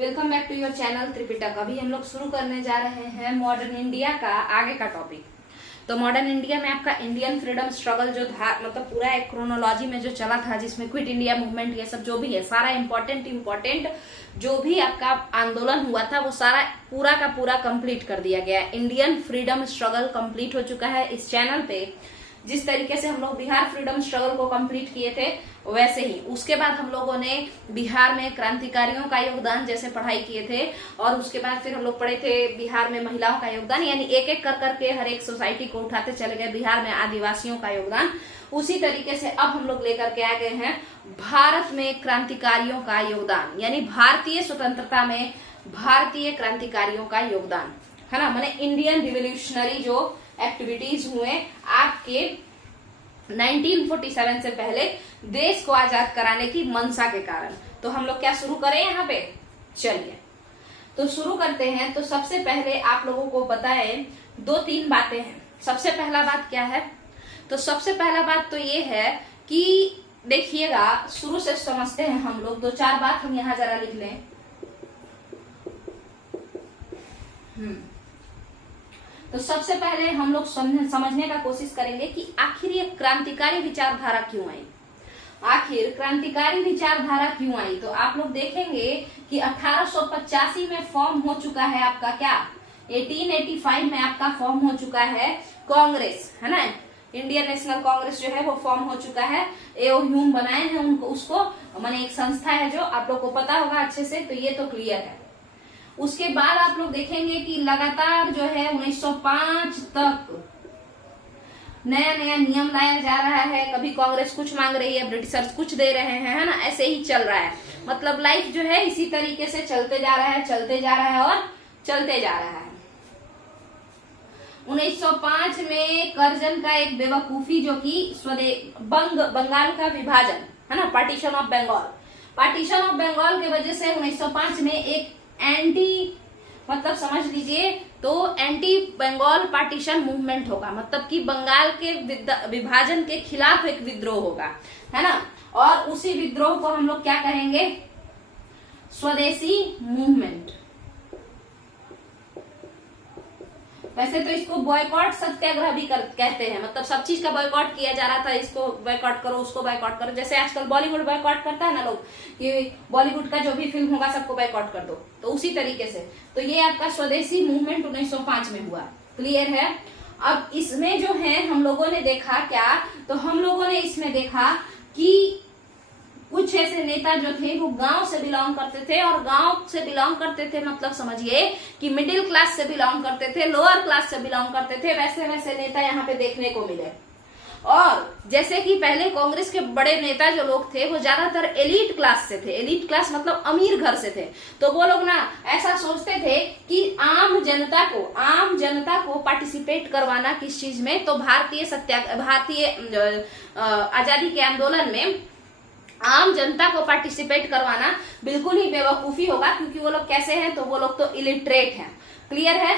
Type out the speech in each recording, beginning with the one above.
Welcome back to your channel Tripitak. अभी हम लोग शुरू करने जा रहे हैं मॉडर्न इंडिया का आगे का टॉपिक। तो मॉडर्न इंडिया में आपका इंडियन फ्रीडम स्ट्रगल जो था, मतलब पूरा एक क्रोनोलॉजी में जो चला था, जिसमें क्विट इंडिया मूवमेंट ये सब जो भी है, सारा इंपॉर्टेंट जो भी आपका आंदोलन हुआ था वो सारा पूरा का पूरा कंप्लीट कर दिया गया। इंडियन फ्रीडम स्ट्रगल कंप्लीट हो चुका है इस चैनल पे। जिस तरीके से हम लोग बिहार फ्रीडम स्ट्रगल को कंप्लीट किए थे वैसे ही उसके बाद हम लोगों ने बिहार में क्रांतिकारियों का योगदान जैसे पढ़ाई किए थे, और उसके बाद फिर हम लोग पढ़े थे बिहार में महिलाओं का योगदान, यानी एक एक कर करके हर एक सोसाइटी को उठाते चले गए। बिहार में आदिवासियों का योगदान, उसी तरीके से अब हम लोग लेकर के आ गए हैं भारत में क्रांतिकारियों का योगदान, यानी भारतीय स्वतंत्रता में भारतीय क्रांतिकारियों का योगदान है ना। माने इंडियन रिवोल्यूशनरी जो एक्टिविटीज हुए आपके 1947 से पहले देश को आजाद कराने की मंशा के कारण। तो हम लोग क्या शुरू करें यहाँ पे, चलिए तो शुरू करते हैं। तो सबसे पहले आप लोगों को बताएं, 2-3 बातें हैं। सबसे पहला बात क्या है, तो सबसे पहला बात तो ये है कि देखिएगा, शुरू से समझते हैं हम लोग। 2-4 बात हम यहाँ जरा लिख लें। तो सबसे पहले हम लोग समझने का कोशिश करेंगे कि आखिर ये क्रांतिकारी विचारधारा क्यों आई, आखिर क्रांतिकारी विचारधारा क्यों आई। तो आप लोग देखेंगे कि 1885 में फॉर्म हो चुका है आपका क्या, 1885 में आपका फॉर्म हो चुका है कांग्रेस, है ना। इंडियन नेशनल कांग्रेस जो है वो फॉर्म हो चुका है। एओ ह्यूम बनाए हैं उनको, उसको माने एक संस्था है जो आप लोग को पता होगा अच्छे से, तो ये तो क्लियर है। उसके बाद आप लोग देखेंगे कि लगातार जो है 1905 तक नया नया नियम लाया जा रहा है। कभी कांग्रेस कुछ मांग रही है, ब्रिटिशर्स कुछ दे रहे हैं, है ना। ऐसे ही चल रहा है, मतलब लाइफ जो है इसी तरीके से चलते जा रहा है, चलते जा रहा है और चलते जा रहा है। 1905 में कर्जन का एक बेवकूफी जो कि बंगाल का विभाजन है ना, पार्टीशन ऑफ बंगाल की वजह से 1905 में एक मतलब समझ लीजिए, तो एंटी बंगाल पार्टीशन मूवमेंट होगा, मतलब कि बंगाल के विभाजन के खिलाफ एक विद्रोह होगा, है ना। और उसी विद्रोह को हम लोग क्या कहेंगे, स्वदेशी मूवमेंट। वैसे तो इसको बॉयकॉट सत्याग्रह भी कहते हैं, मतलब सब चीज का बॉयकॉट किया जा रहा था। इसको बॉयकॉट करो, उसको बॉयकॉट करो, जैसे आजकल बॉलीवुड बॉयकॉट करता है ना लोग, कि बॉलीवुड का जो भी फिल्म होगा सबको बॉयकॉट कर दो, तो उसी तरीके से तो ये आपका स्वदेशी मूवमेंट 1905 में हुआ। क्लियर है। अब इसमें जो है हम लोगों ने देखा क्या, तो हम लोगों ने इसमें देखा कि कुछ ऐसे नेता जो थे वो गांव से बिलोंग करते थे, और गांव से बिलोंग करते थे मतलब समझिए कि मिडिल क्लास से बिलोंग करते थे, लोअर क्लास से बिलोंग करते थे। वैसे वैसे नेता यहाँ पे देखने को मिले। और जैसे कि पहले कांग्रेस के बड़े नेता जो लोग थे वो ज्यादातर एलीट क्लास से थे। एलीट क्लास मतलब अमीर घर से थे। तो वो लोग ना ऐसा सोचते थे कि आम जनता को पार्टिसिपेट करवाना किस चीज में, तो भारतीय आजादी के आंदोलन में आम जनता को पार्टिसिपेट करवाना बिल्कुल ही बेवकूफी होगा, क्योंकि वो लोग कैसे हैं, तो वो लोग तो इलिटरेट हैं। क्लियर है।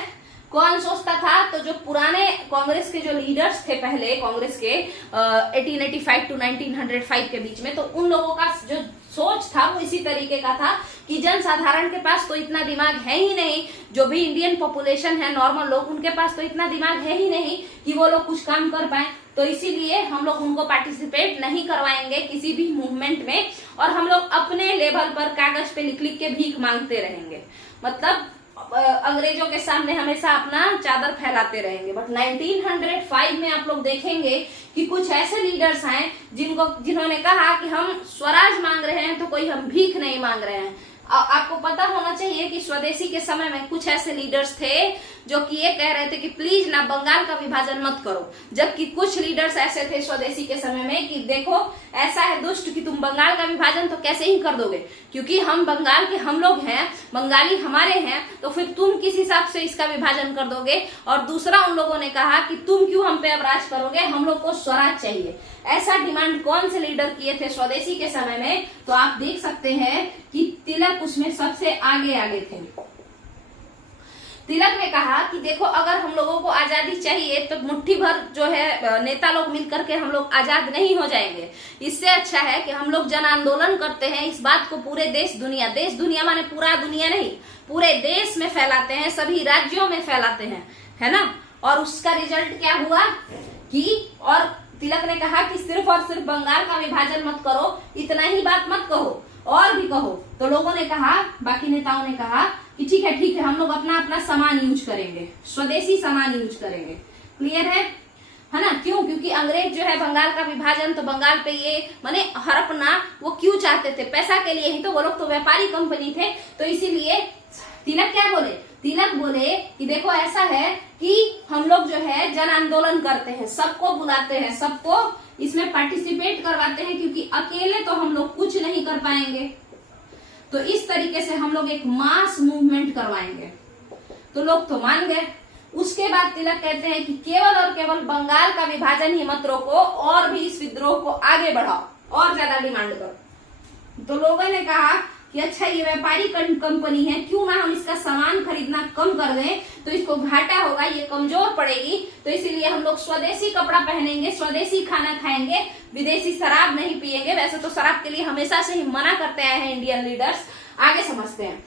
कौन सोचता था, तो जो पुराने कांग्रेस के जो लीडर्स थे पहले कांग्रेस के 1885 to 1905 के बीच में, तो उन लोगों का जो सोच था वो इसी तरीके का था कि जनसाधारण के पास तो इतना दिमाग है ही नहीं, जो भी इंडियन पॉपुलेशन है नॉर्मल लोग, उनके पास तो इतना दिमाग है ही नहीं कि वो लोग कुछ काम कर पाए। तो इसीलिए हम लोग उनको पार्टिसिपेट नहीं करवाएंगे किसी भी मूवमेंट में, और हम लोग अपने लेवल पर कागज पे लिख लिख के भीख मांगते रहेंगे, मतलब अंग्रेजों के सामने हमेशा अपना चादर फैलाते रहेंगे। बट 1905 में आप लोग देखेंगे कि कुछ ऐसे लीडर्स हैं जिन्होंने कहा कि हम स्वराज मांग रहे हैं, तो कोई हम भीख नहीं मांग रहे हैं। आपको पता होना चाहिए कि स्वदेशी के समय में कुछ ऐसे लीडर्स थे जो कि ये कह रहे थे कि प्लीज ना बंगाल का विभाजन मत करो, जबकि कुछ लीडर्स ऐसे थे स्वदेशी के समय में कि देखो ऐसा है दुष्ट कि तुम बंगाल का विभाजन तो कैसे ही कर दोगे, क्योंकि हम बंगाल के हम लोग हैं, बंगाली हमारे हैं, तो फिर तुम किस हिसाब से इसका विभाजन कर दोगे। और दूसरा उन लोगों ने कहा कि तुम क्यों हम पे अब राज करोगे, हम लोग को स्वराज चाहिए। ऐसा डिमांड कौन से लीडर किए थे स्वदेशी के समय में, तो आप देख सकते हैं कि तिलक उसमें सबसे आगे थे। तिलक ने कहा कि देखो अगर हम लोगों को आजादी चाहिए तो मुट्ठी भर जो है नेता लोग मिलकर के हम लोग आजाद नहीं हो जाएंगे। इससे अच्छा है कि हम लोग जन आंदोलन करते हैं, इस बात को पूरे देश दुनिया माने पूरा दुनिया नहीं, पूरे देश में फैलाते हैं, सभी राज्यों में फैलाते हैं, है ना। और उसका रिजल्ट क्या हुआ कि और तिलक ने कहा कि सिर्फ और सिर्फ बंगाल का विभाजन मत करो, इतना ही बात मत कहो और भी कहो। तो लोगों ने कहा, बाकी नेताओं ने कहा कि ठीक है हम लोग अपना अपना सामान यूज करेंगे, स्वदेशी सामान यूज करेंगे। क्लियर है ना। क्यों? क्योंकि अंग्रेज जो है बंगाल का विभाजन, तो बंगाल पे ये माने हड़पना वो क्यों चाहते थे? पैसा के लिए ही तो, वो लोग तो व्यापारी कंपनी थे। तो इसीलिए तिलक क्या बोले? तिलक बोले कि देखो ऐसा है कि हम लोग जो है जन आंदोलन करते हैं, सबको बुलाते हैं, सबको इसमें पार्टिसिपेट करवाते हैं, क्योंकि अकेले तो हम लोग कुछ नहीं कर पाएंगे। तो इस तरीके से हम लोग एक मास मूवमेंट करवाएंगे। तो लोग तो मान गए। उसके बाद तिलक कहते हैं कि केवल और केवल बंगाल का विभाजन ही मत रोको, और भी इस विद्रोह को आगे बढ़ाओ और ज्यादा डिमांड करो। तो लोगों ने कहा कि अच्छा ये व्यापारी कंपनी है, क्यों ना हम इसका सामान खरीदना कम कर दें, तो इसको घाटा होगा, ये कमजोर पड़ेगी। तो इसीलिए हम लोग स्वदेशी कपड़ा पहनेंगे, स्वदेशी खाना खाएंगे, विदेशी शराब नहीं पिएंगे। वैसे तो शराब के लिए हमेशा से ही मना करते आए हैं इंडियन लीडर्स, आगे समझते हैं।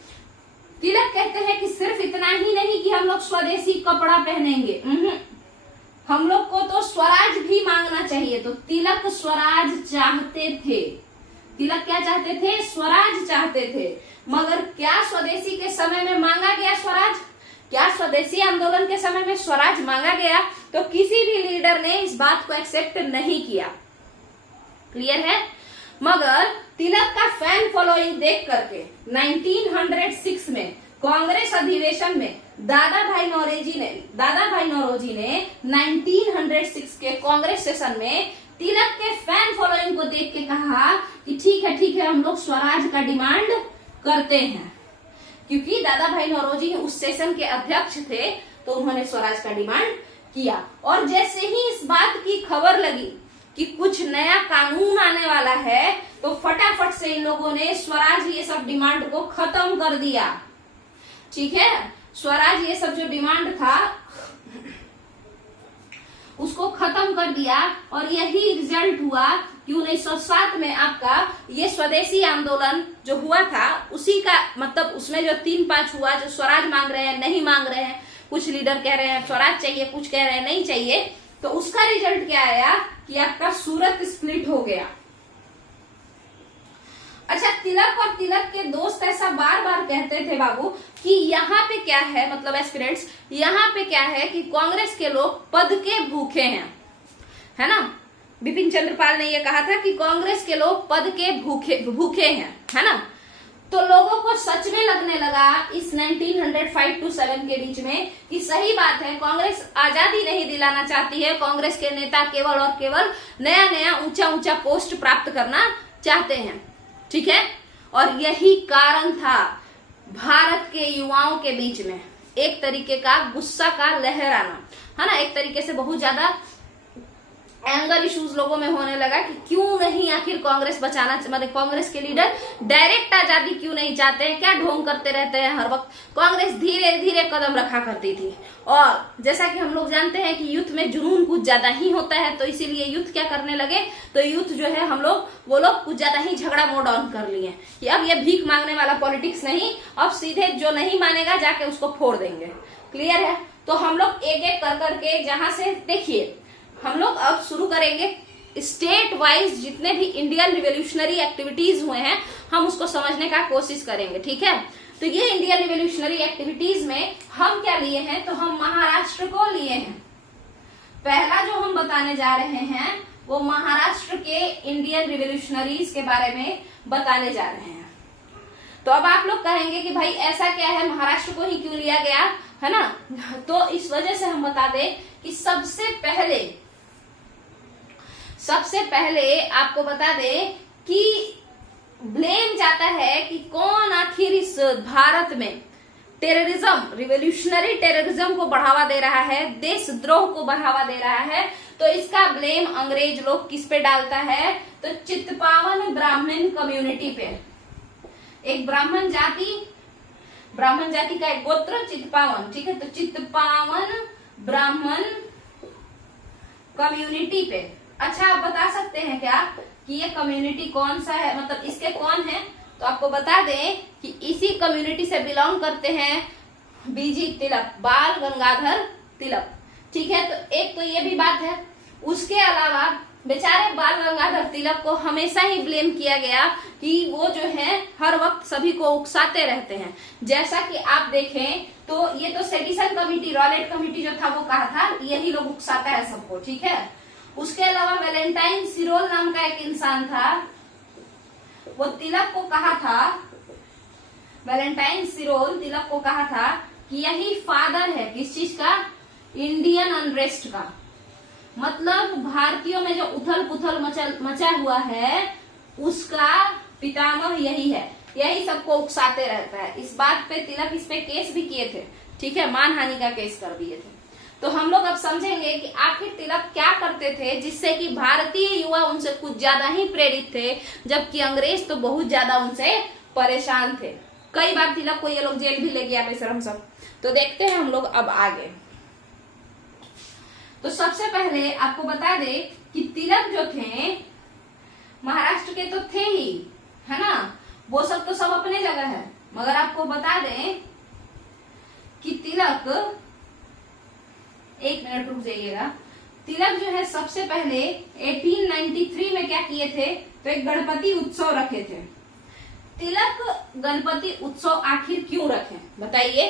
तिलक कहते हैं कि सिर्फ इतना ही नहीं कि हम लोग स्वदेशी कपड़ा पहनेंगे, हम लोग को तो स्वराज भी मांगना चाहिए। तो तिलक स्वराज चाहते थे। तिलक क्या चाहते थे? स्वराज चाहते थे। मगर क्या स्वदेशी के समय में मांगा गया स्वराज? क्या स्वदेशी आंदोलन के समय में स्वराज मांगा गया? तो किसी भी लीडर ने इस बात को एक्सेप्ट नहीं किया। क्लियर है। मगर तिलक का फैन फॉलोइंग देख करके 1906 में कांग्रेस अधिवेशन में दादा भाई नौरोजी ने 1906 के कांग्रेस सेशन में तिलक के फैन फॉलोइंग को देख के कहा कि ठीक है हम लोग स्वराज का डिमांड करते हैं। क्योंकि दादा भाई नौरोजी उस सेशन के अध्यक्ष थे, तो उन्होंने स्वराज का डिमांड किया। और जैसे ही इस बात की खबर लगी कि कुछ नया कानून आने वाला है, तो फटाफट से इन लोगों ने स्वराज ये सब डिमांड को खत्म कर दिया। ठीक है, स्वराज ये सब जो डिमांड था उसको खत्म कर दिया। और यही रिजल्ट हुआ कि 1907 में आपका ये स्वदेशी आंदोलन जो हुआ था, उसी का मतलब उसमें जो 3-5 हुआ, जो स्वराज मांग रहे हैं, नहीं मांग रहे हैं, कुछ लीडर कह रहे हैं स्वराज चाहिए, कुछ कह रहे हैं नहीं चाहिए। तो उसका रिजल्ट क्या आया कि आपका सूरत स्प्लिट हो गया। अच्छा, तिलक और तिलक के दोस्त ऐसा बार बार कहते थे बाबू कि यहाँ पे क्या है, मतलब एस्पिरेंट्स, यहाँ पे क्या है कि कांग्रेस के लोग पद के भूखे हैं, है ना। बिपिन चंद्रपाल ने ये कहा था कि कांग्रेस के लोग पद के भूखे हैं, है ना। तो लोगों को सच में लगने लगा इस 1905 to 7 के बीच में कि सही बात है, कांग्रेस आजादी नहीं दिलाना चाहती है, कांग्रेस के नेता केवल और केवल नया ऊंचा पोस्ट प्राप्त करना चाहते हैं। ठीक है, और यही कारण था भारत के युवाओं के बीच में एक तरीके का गुस्सा का लहर आना, है ना। एक तरीके से बहुत ज्यादा एंगर इश्यूज लोगों में होने लगा कि क्यों नहीं आखिर कांग्रेस बचाना, मतलब कांग्रेस के लीडर डायरेक्ट आजादी क्यों नहीं चाहते हैं, क्या ढोंग करते रहते हैं हर वक्त। कांग्रेस धीरे धीरे कदम रखा करती थी। और जैसा कि हम लोग जानते हैं कि युद्ध में जुनून कुछ ज्यादा ही होता है, तो इसीलिए युद्ध क्या करने लगे, तो युद्ध जो है वो लोग कुछ ज्यादा ही झगड़ा मोड ऑन कर लिए कि अब ये भीख मांगने वाला पॉलिटिक्स नहीं, अब सीधे जो नहीं मानेगा जाके उसको फोड़ देंगे। क्लियर है। तो हम लोग एक एक कर करके जहां से देखिए, हम लोग अब शुरू करेंगे स्टेट वाइज जितने भी इंडियन रिवोल्यूशनरी एक्टिविटीज हुए हैं, हम उसको समझने का कोशिश करेंगे। ठीक है, तो ये इंडियन रिवोल्यूशनरी एक्टिविटीज में हम क्या लिए हैं, तो हम महाराष्ट्र को लिए हैं। पहला जो हम बताने जा रहे हैं वो महाराष्ट्र के इंडियन रिवोल्यूशनरीज के बारे में बताने जा रहे हैं। तो अब आप लोग कहेंगे कि भाई ऐसा क्या है, महाराष्ट्र को ही क्यों लिया गया, है ना। तो इस वजह से हम बता दें कि सबसे पहले आपको बता दें कि ब्लेम जाता है कि कौन आखिर इस भारत में टेररिज्म, रिवोल्यूशनरी टेररिज्म को बढ़ावा दे रहा है, देशद्रोह को बढ़ावा दे रहा है। तो इसका ब्लेम अंग्रेज लोग किस पे डालता है, तो चित्पावन ब्राह्मण कम्युनिटी पे। एक ब्राह्मण जाति ब्राह्मण जाति का एक गोत्र चित्पावन, ठीक है। तो चित्पावन ब्राह्मण कम्युनिटी पे, अच्छा आप बता सकते हैं क्या कि ये कम्युनिटी कौन सा है, मतलब इसके कौन है? तो आपको बता दें कि इसी कम्युनिटी से बिलोंग करते हैं बीजी तिलक, बाल गंगाधर तिलक, ठीक है। तो एक तो ये भी बात है। उसके अलावा बेचारे बाल गंगाधर तिलक को हमेशा ही ब्लेम किया गया कि वो जो है हर वक्त सभी को उकसाते रहते हैं। जैसा कि आप देखें तो ये तो सेडिशन कमिटी, रॉलेट कमिटी जो था वो कहा था यही लोग उकसाता है सबको, ठीक है। उसके अलावा वैलेंटाइन सिरोल नाम का एक इंसान था, वो तिलक को कहा था, वैलेंटाइन सिरोल तिलक को कहा था कि यही फादर है किस चीज का, इंडियन अनरेस्ट का। मतलब भारतीयों में जो उथल पुथल मचा हुआ है उसका पितामह यही है, यही सबको उकसाते रहता है। इस बात पे तिलक इस पे केस भी किए थे, ठीक है, मानहानि का केस कर दिए थे। तो हम लोग अब समझेंगे कि आखिर तिलक क्या करते थे जिससे कि भारतीय युवा उनसे कुछ ज्यादा ही प्रेरित थे, जबकि अंग्रेज तो बहुत ज्यादा उनसे परेशान थे। कई बार तिलक को ये लोग जेल भी ले गया बेशरम सब। तो देखते हैं हम लोग अब आगे। तो सबसे पहले आपको बता दे कि तिलक जो थे महाराष्ट्र के तो थे ही, है ना, वो सब तो सब अपने जगह है, मगर आपको बता दें कि तिलक, एक मिनट रुक जाइएगा, तिलक जो है सबसे पहले 1893 में क्या किए थे, तो एक गणपति उत्सव रखे थे। तिलक गणपति उत्सव आखिर क्यों रखे बताइए?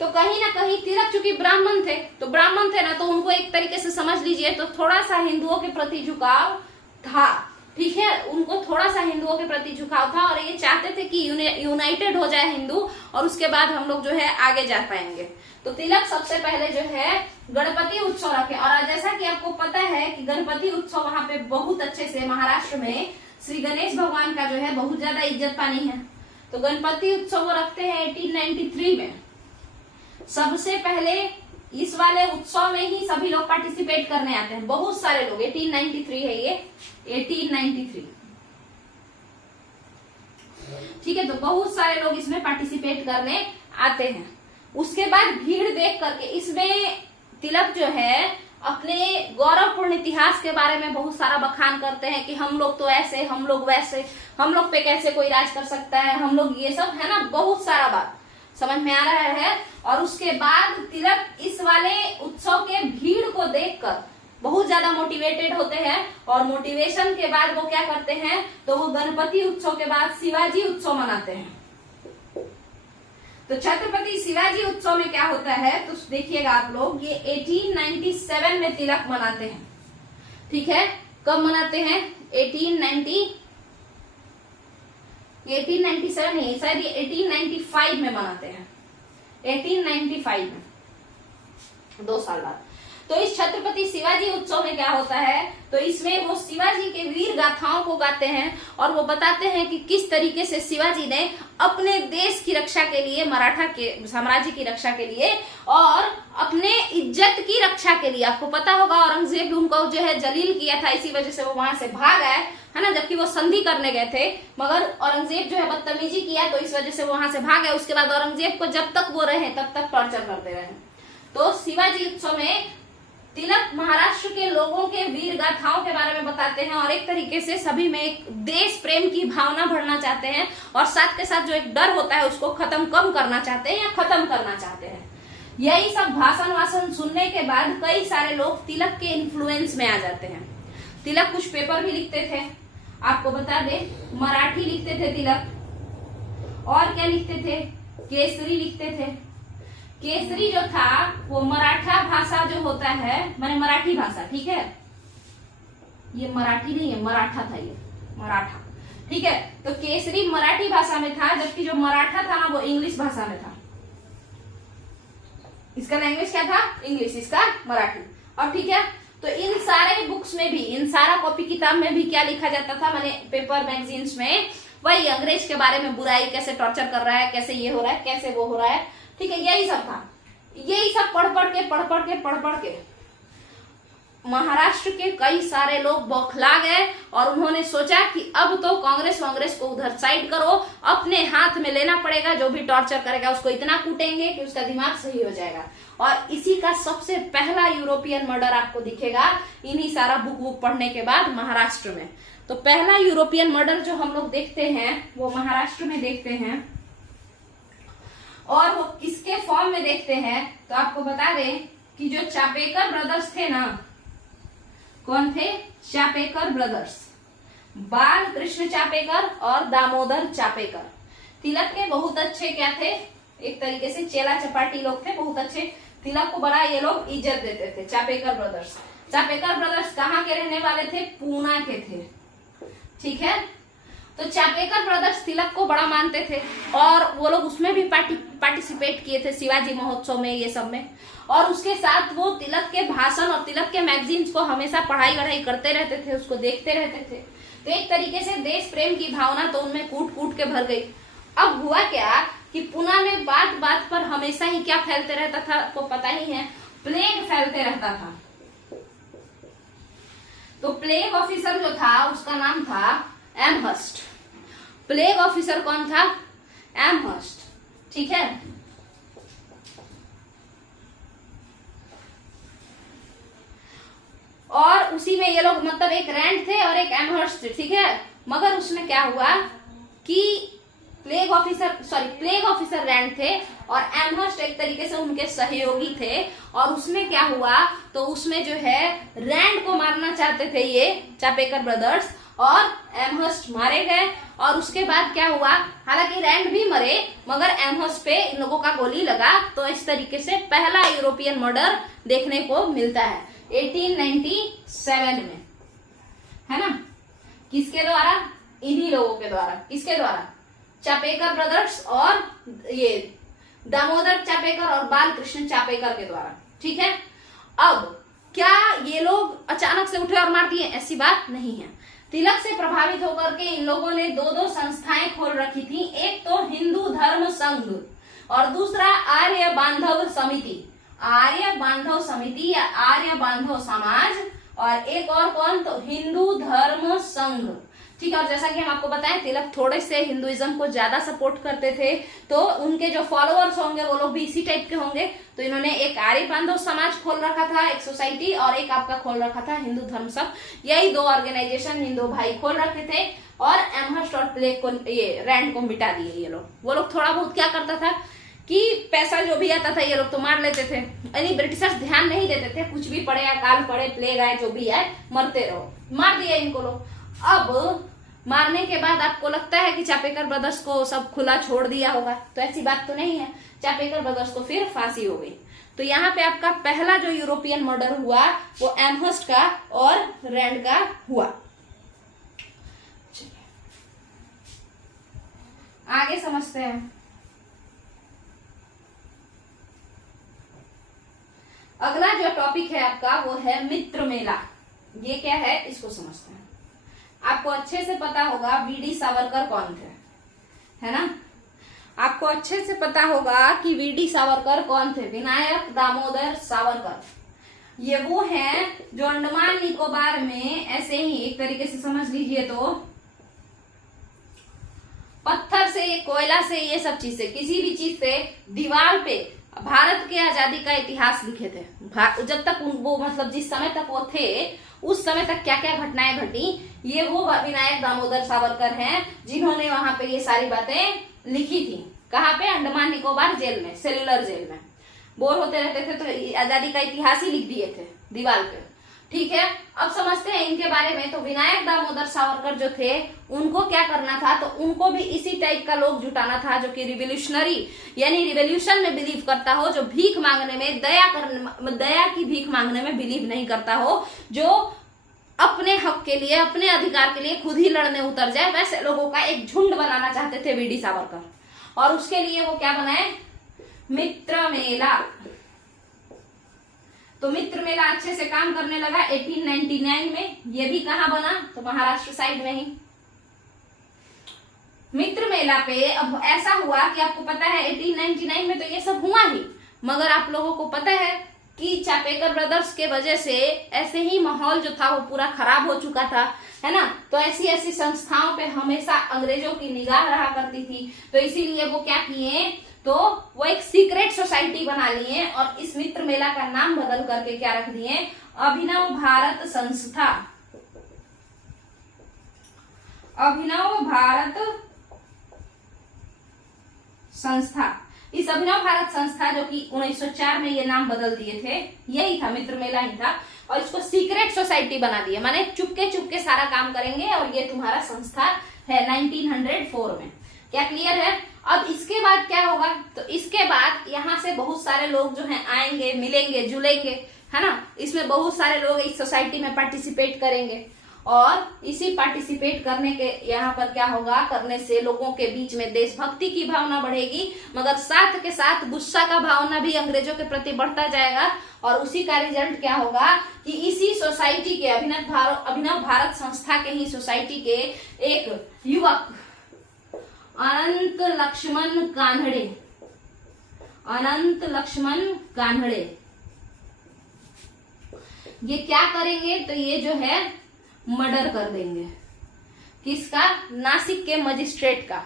तो कहीं ना कहीं तिलक चूंकि ब्राह्मण थे, तो ब्राह्मण थे ना, तो उनको एक तरीके से समझ लीजिए तो थोड़ा सा हिंदुओं के प्रति झुकाव था, ठीक है, उनको थोड़ा सा हिंदुओं के प्रति झुकाव था और ये चाहते थे कि यूनाइटेड हो जाए हिंदू और उसके बाद हम लोग जो है आगे जा पाएंगे। तो तिलक सबसे पहले जो है गणपति उत्सव रखे। और जैसा कि आपको पता है कि गणपति उत्सव वहां पे बहुत अच्छे से महाराष्ट्र में श्री गणेश भगवान का जो है बहुत ज्यादा इज्जत पानी है। तो गणपति उत्सव वो रखते हैं 1893 में। सबसे पहले इस वाले उत्सव में ही सभी लोग पार्टिसिपेट करने आते हैं, बहुत सारे लोग, 1893 है ये, 1893, ठीक है। तो बहुत सारे लोग इसमें पार्टिसिपेट करने आते हैं। उसके बाद भीड़ देख करके इसमें तिलक जो है अपने गौरवपूर्ण इतिहास के बारे में बहुत सारा बखान करते हैं कि हम लोग तो ऐसे, हम लोग वैसे, हम लोग पे कैसे कोई राज कर सकता है, हम लोग ये सब, है ना, बहुत सारा बात समझ में आ रहा है। और उसके बाद तिलक इस वाले उत्सव के भीड़ को देखकर बहुत ज्यादा मोटिवेटेड होते हैं और मोटिवेशन के बाद वो क्या करते हैं, तो वो गणपति उत्सव के बाद शिवाजी उत्सव मनाते हैं। तो छत्रपति शिवाजी उत्सव में क्या होता है, तो देखिएगा आप लोग, ये 1897 में तिलक मनाते हैं, ठीक है। कब मनाते हैं? 1897 नहीं, शायद ये 1895 में मनाते हैं, 1895 में, 2 साल बाद। तो इस छत्रपति शिवाजी उत्सव में क्या होता है, तो इसमें वो शिवाजी के वीर गाथाओं को गाते हैं और वो बताते हैं कि किस तरीके से शिवाजी ने अपने देश की रक्षा के लिए, मराठा के साम्राज्य की रक्षा के लिए और अपने इज्जत की रक्षा के लिए, आपको पता होगा औरंगजेब उनको जो है जलील किया था, इसी वजह से वो वहां से भाग आए, है ना, जबकि वो संधि करने गए थे, मगर औरंगजेब जो है बदतमीजी किया तो इस वजह से वो वहां से भाग गए। उसके बाद औरंगजेब को जब तक वो रहे तब तक टॉर्चर करते रहे। तो शिवाजी उत्सव में तिलक महाराष्ट्र के लोगों के वीर गाथाओं के बारे में बताते हैं और एक तरीके से सभी में एक देश प्रेम की भावना भरना चाहते हैं और साथ के साथ जो एक डर होता है उसको खत्म कम करना चाहते हैं या खत्म करना चाहते हैं। यही सब भाषण वासन सुनने के बाद कई सारे लोग तिलक के इन्फ्लुएंस में आ जाते हैं। तिलक कुछ पेपर भी लिखते थे, आपको बता दे, मराठी लिखते थे तिलक, और क्या लिखते थे, केसरी लिखते थे। केसरी जो था वो मराठा भाषा जो होता है, माने मराठी भाषा, ठीक है, ये मराठी नहीं है, मराठा था, ये मराठा, ठीक है। तो केसरी मराठी भाषा में था, जबकि जो मराठा था ना वो इंग्लिश भाषा में था। इसका लैंग्वेज क्या था? इंग्लिश, इसका मराठी। और ठीक है, तो इन सारे बुक्स में भी, इन सारा कॉपी किताब में भी क्या लिखा जाता था, माने पेपर मैगजीन्स में, वही अंग्रेज के बारे में, बुराई, कैसे टॉर्चर कर रहा है, कैसे ये हो रहा है, कैसे वो हो रहा है, ठीक है, यही सब था। यही सब पढ़ पढ़ के महाराष्ट्र के कई सारे लोग बौखला गए और उन्होंने सोचा कि अब तो कांग्रेस को उधर साइड करो, अपने हाथ में लेना पड़ेगा, जो भी टॉर्चर करेगा उसको इतना कूटेंगे कि उसका दिमाग सही हो जाएगा। और इसी का सबसे पहला यूरोपियन मर्डर आपको दिखेगा इन्हीं सारा बुक पढ़ने के बाद महाराष्ट्र में। तो पहला यूरोपियन मर्डर जो हम लोग देखते हैं वो महाराष्ट्र में देखते हैं, और वो किसके फॉर्म में देखते हैं तो आपको बता दें कि जो चापेकर ब्रदर्स थे ना, कौन थे? चापेकर ब्रदर्स, बाल कृष्ण चापेकर और दामोदर चापेकर। तिलक के बहुत अच्छे क्या थे, एक तरीके से चेला चपाटी लोग थे, बहुत अच्छे। तिलक को बड़ा ये लोग इज्जत देते थे, चापेकर ब्रदर्स। चापेकर ब्रदर्स कहाँ के रहने वाले थे? पूना के थे, ठीक है। तो चापेकर ब्रदर्स तिलक को बड़ा मानते थे और वो लोग उसमें भी पार्टिसिपेट किए थे, शिवाजी महोत्सव में, ये सब में। और उसके साथ वो तिलक के भाषण और तिलक के मैगजीन्स को हमेशा पढ़ाई करते रहते थे, उसको देखते रहते थे। तो एक तरीके से देश प्रेम की भावना तो उनमें कूट कूट के भर गई। अब हुआ क्या कि पुणे में बात बात पर हमेशा ही क्या फैलते रहता था, आपको पता ही है, प्लेग फैलते रहता था। तो प्लेग ऑफिसर जो था उसका नाम था एमहर्स्ट। प्लेग ऑफिसर कौन था? एमहर्स्ट, ठीक है। और उसी में ये लोग मतलब एक रैंड थे और एक एमहर्स्ट थे, ठीक है। मगर उसमें क्या हुआ कि प्लेग ऑफिसर रैंड थे और एमहर्स्ट एक तरीके से उनके सहयोगी थे। और उसमें क्या हुआ तो उसमें जो है रैंड को मारना चाहते थे ये चापेकर ब्रदर्स, और एमहर्स्ट मारे गए। और उसके बाद क्या हुआ, हालांकि रैंड भी मरे मगर एमहर्स्ट पे इन लोगों का गोली लगा। तो इस तरीके से पहला यूरोपियन मर्डर देखने को मिलता है 1897 में, है ना। किसके द्वारा? इन्हीं लोगों के द्वारा। किसके द्वारा? चापेकर ब्रदर्स और ये दामोदर चापेकर और बाल कृष्ण चापेकर के द्वारा, ठीक है। अब क्या ये लोग अचानक से उठे और मार दिए? ऐसी बात नहीं है। तिलक से प्रभावित होकर के इन लोगों ने दो संस्थाएं खोल रखी थी, एक तो हिंदू धर्म संघ और दूसरा आर्य बांधव समिति। आर्य बांधव समिति या आर्य बांधव समाज, और एक और कौन? तो हिंदू धर्म संघ, ठीक है। और जैसा कि हम आपको बताएं तिलक थोड़े से हिंदुइज्म को ज्यादा सपोर्ट करते थे, तो उनके जो फॉलोअर्स होंगे वो लोग भी इसी टाइप के होंगे। तो इन्होंने एक आर्य बांधव समाज खोल रखा था, एक सोसाइटी, और एक आपका खोल रखा था हिंदू धर्म संघ। यही दो ऑर्गेनाइजेशन इन दो भाई खोल रखे थे। और एमहर्स्ट और प्लेग को, ये रैंड को मिटा दिए ये लोग। वो लोग थोड़ा बहुत क्या करता था कि पैसा जो भी आता था ये लोग तो मार लेते थे, यानी ब्रिटिशर्स ध्यान नहीं देते थे, कुछ भी पड़े, अकाल पड़े, प्लेग आए, जो भी आए, मरते रहो। मार दिया इनको लोग। अब मारने के बाद आपको लगता है कि चापेकर ब्रदर्स को सब खुला छोड़ दिया होगा, तो ऐसी बात तो नहीं है। चापेकर ब्रदर्स को फिर फांसी हो गई। तो यहाँ पे आपका पहला जो यूरोपियन मर्डर हुआ वो एमहर्स्ट का और रैंड का हुआ। आगे समझते हैं। अगला जो टॉपिक है आपका वो है मित्र मेला। ये क्या है इसको समझते हैं। आपको अच्छे से पता होगा वीडी सावरकर कौन थे, है ना। आपको अच्छे से पता होगा कि वीडी सावरकर कौन थे, विनायक दामोदर सावरकर। ये वो हैं जो अंडमान निकोबार में ऐसे ही एक तरीके से समझ लीजिए तो पत्थर से, कोयला से, ये सब चीज से, किसी भी चीज से दीवार पे भारत के आजादी का इतिहास लिखे थे। जब तक वो मतलब जिस समय तक वो थे उस समय तक क्या क्या घटनाएं घटी, ये वो विनायक दामोदर सावरकर हैं जिन्होंने वहां पे ये सारी बातें लिखी थी। कहाँ पे? अंडमान निकोबार जेल में, सेलुलर जेल में। बोर होते रहते थे तो आजादी का इतिहास ही लिख दिए थे दीवार पे, ठीक है। अब समझते हैं इनके बारे में। तो विनायक दामोदर सावरकर जो थे उनको क्या करना था, तो उनको भी इसी टाइप का लोग जुटाना था जो कि रिवोल्यूशनरी यानी रिवोल्यूशन में बिलीव करता हो, जो भीख मांगने में, दया की भीख मांगने में बिलीव नहीं करता हो, जो अपने हक के लिए, अपने अधिकार के लिए खुद ही लड़ने उतर जाए। वैसे लोगों का एक झुंड बनाना चाहते थे वीडी सावरकर, और उसके लिए वो क्या बनाए? मित्र मेला। तो मित्र मेला अच्छे से काम करने लगा 1899 में। ये भी कहाँ बना? तो महाराष्ट्र साइड में ही। मित्र मेला पे अब ऐसा हुआ कि आपको पता है 1899 में तो ये सब हुआ ही, मगर आप लोगों को पता है कि चापेकर ब्रदर्स के वजह से ऐसे ही माहौल जो था वो पूरा खराब हो चुका था, है ना। तो ऐसी ऐसी संस्थाओं पे हमेशा अंग्रेजों की निगाह रहा करती थी, तो इसीलिए वो क्या किए, तो वो एक सीक्रेट सोसाइटी बना लिए और इस मित्र मेला का नाम बदल करके क्या रख दिए, अभिनव भारत संस्था। अभिनव भारत संस्था। इस अभिनव भारत संस्था जो कि 1904 में ये नाम बदल दिए थे, यही था, मित्र मेला ही था, और इसको सीक्रेट सोसाइटी बना दिए, माने चुपके चुपके सारा काम करेंगे और ये तुम्हारा संस्था है 1904 में। क्या क्लियर है? अब इसके बाद क्या होगा, तो इसके बाद यहाँ से बहुत सारे लोग जो हैं आएंगे, मिलेंगे, जुलेंगे, है ना। इसमें बहुत सारे लोग इस सोसाइटी में पार्टिसिपेट करेंगे और इसी पार्टिसिपेट करने के यहाँ पर क्या होगा, करने से लोगों के बीच में देशभक्ति की भावना बढ़ेगी, मगर साथ के साथ गुस्सा का भावना भी अंग्रेजों के प्रति बढ़ता जाएगा। और उसी का रिजल्ट क्या होगा कि इसी सोसाइटी के अभिनव भारत संस्था के ही सोसाइटी के एक युवक अनंत लक्ष्मण कानड़े, अनंत लक्ष्मण कानड़े, ये क्या करेंगे, तो ये जो है मर्डर कर देंगे। किसका? नासिक के मजिस्ट्रेट का।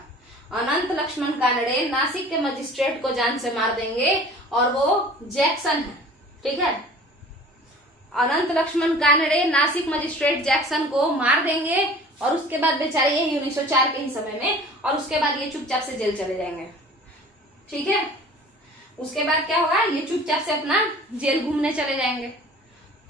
अनंत लक्ष्मण कानड़े नासिक के मजिस्ट्रेट को जान से मार देंगे और वो जैक्सन है, ठीक है। अनंत लक्ष्मण कानड़े नासिक मजिस्ट्रेट जैक्सन को मार देंगे और उसके बाद बेचारे ये 1904 के ही समय में, और उसके बाद ये चुपचाप से जेल चले जाएंगे, ठीक है। उसके बाद क्या होगा, ये चुपचाप से अपना जेल घूमने चले जाएंगे।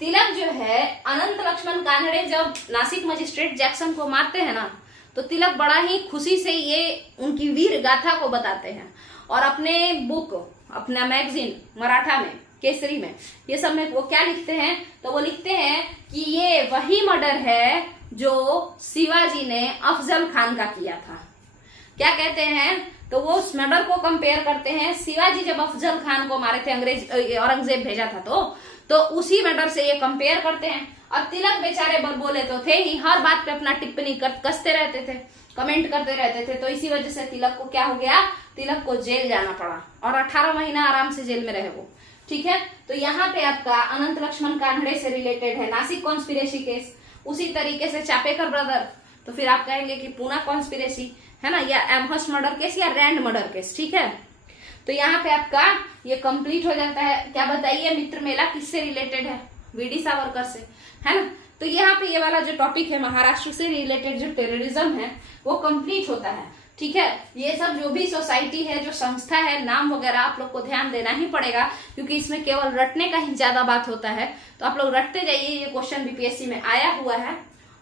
तिलक जो है, अनंत लक्ष्मण कानड़े जब नासिक मजिस्ट्रेट जैक्सन को मारते हैं ना, तो तिलक बड़ा ही खुशी से ये उनकी वीर गाथा को बताते हैं और अपने बुक, अपना मैगजीन मराठा में, केसरी में, ये सब में वो क्या लिखते हैं, तो वो लिखते हैं कि ये वही मर्डर है जो शिवाजी ने अफजल खान का किया था। क्या कहते हैं, तो वो उस मर्डर को कंपेयर करते हैं, शिवाजी जब अफजल खान को मारे थे, औरंगजेब भेजा था, तो उसी मर्डर से ये कंपेयर करते हैं। और तिलक बेचारे बोले तो थे ही, हर बात पे अपना टिप्पणी कसते रहते थे, कमेंट करते रहते थे, तो इसी वजह से तिलक को क्या हो गया, तिलक को जेल जाना पड़ा और 18 महीना आराम से जेल में रहे वो, ठीक है। तो यहाँ पे आपका अनंत लक्ष्मण कानड़े से रिलेटेड है नासिक कॉन्स्पिरेसी केस। उसी तरीके से चापेकर ब्रदर, तो फिर आप कहेंगे कि पूना कॉन्स्पिरेसी, है ना, या एमहर्स्ट मर्डर केस या रैंड मर्डर केस, ठीक है। तो यहाँ पे आपका ये कंप्लीट हो जाता है। क्या बताइए, मित्र मेला किससे रिलेटेड है? वीडी सावरकर से, है ना। तो यहाँ पे ये वाला जो टॉपिक है महाराष्ट्र से रिलेटेड जो टेररिज्म है वो कंप्लीट होता है, ठीक है। ये सब जो भी सोसाइटी है, जो संस्था है, नाम वगैरह आप लोग को ध्यान देना ही पड़ेगा, क्योंकि इसमें केवल रटने का ही ज्यादा बात होता है। तो आप लोग रटते जाइए, ये क्वेश्चन बीपीएससी में आया हुआ है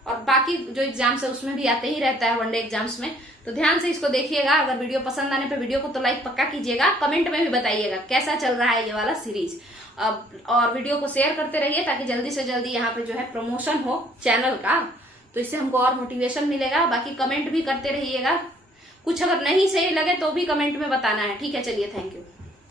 और बाकी जो एग्जाम्स है उसमें भी आते ही रहता है, वनडे एग्जाम्स में। तो ध्यान से इसको देखिएगा। अगर वीडियो पसंद आने पे वीडियो को तो लाइक पक्का कीजिएगा, कमेंट में भी बताइएगा कैसा चल रहा है ये वाला सीरीज, और वीडियो को शेयर करते रहिए ताकि जल्दी से जल्दी यहाँ पे जो है प्रमोशन हो चैनल का, तो इससे हमको और मोटिवेशन मिलेगा। बाकी कमेंट भी करते रहिएगा, कुछ अगर नहीं सही लगे तो भी कमेंट में बताना है, ठीक है। चलिए, थैंक यू।